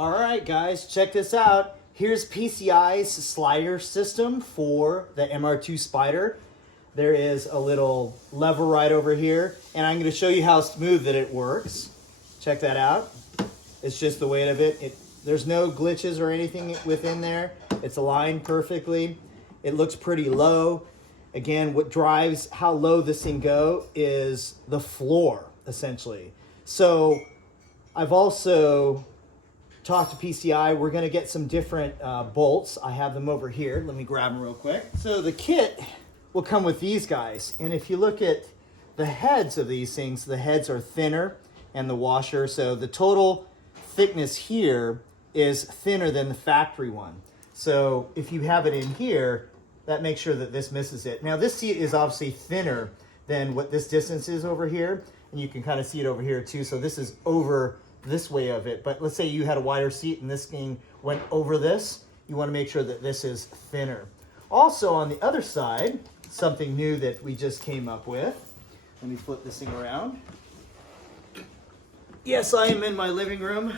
All right, guys, check this out. Here's PCI's slider system for the MR2 Spyder. There is a little lever right over here, and I'm going to show you how smooth that it works. Check that out. It's just the weight of it. There's no glitches or anything within there. It's aligned perfectly. It looks pretty low. Again, what drives how low this thing go is the floor, essentially. So I've also talked to PCI. We're going to get some different bolts. I have them over here. Let me grab them real quick. So the kit will come with these guys. And if you look at the heads of these things, the heads are thinner and the washer. So the total thickness here is thinner than the factory one. So if you have it in here, that makes sure that this misses it. Now this seat is obviously thinner than what this distance is over here. And you can kind of see it over here too. So this is over this way of it. But let's say you had a wider seat and this thing went over this. You want to make sure that this is thinner. Also on the other side, something new that we just came up with. Let me flip this thing around. Yes, I am in my living room.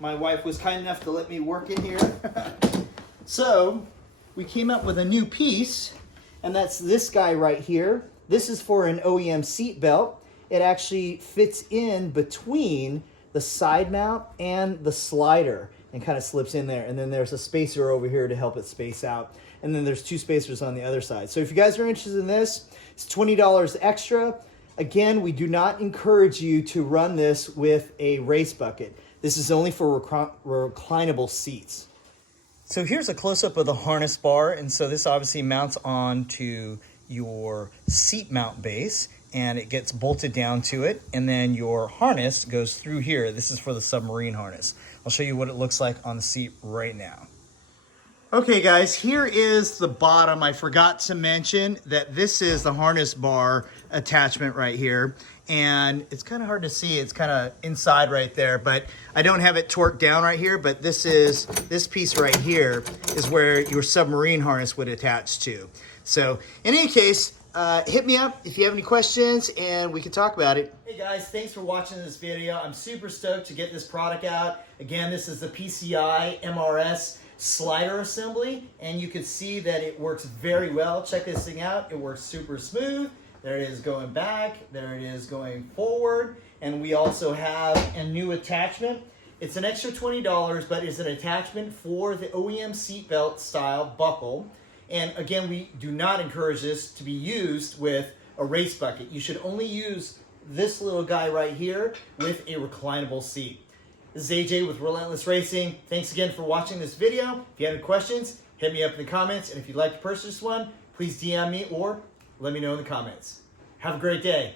My wife was kind enough to let me work in here. So we came up with a new piece, and that's this guy right here. This is for an OEM seat belt. It actually fits in between the side mount and the slider and kind of slips in there. And then there's a spacer over here to help it space out. And then there's two spacers on the other side. So if you guys are interested in this, it's $20 extra. Again, we do not encourage you to run this with a race bucket. This is only for reclinable seats. So here's a close-up of the harness bar. And so this obviously mounts onto your seat mount base, and it gets bolted down to it. And then your harness goes through here. This is for the submarine harness. I'll show you what it looks like on the seat right now. Okay guys, here is the bottom. I forgot to mention that this is the harness bar attachment right here. And it's kind of hard to see. It's kind of inside right there, but I don't have it torqued down right here, but this piece right here is where your submarine harness would attach to. So in any case, hit me up if you have any questions and we can talk about it. Hey guys, thanks for watching this video. I'm super stoked to get this product out. Again, this is the PCI MRS slider assembly, and you can see that it works very well. Check this thing out. It works super smooth. There it is going back. There it is going forward. And we also have a new attachment. It's an extra $20, but it's an attachment for the OEM seatbelt style buckle. And again, we do not encourage this to be used with a race bucket. You should only use this little guy right here with a reclinable seat. This is AJ with Relentless Racing. Thanks again for watching this video. If you have any questions, hit me up in the comments. And if you'd like to purchase one, please DM me or let me know in the comments. Have a great day.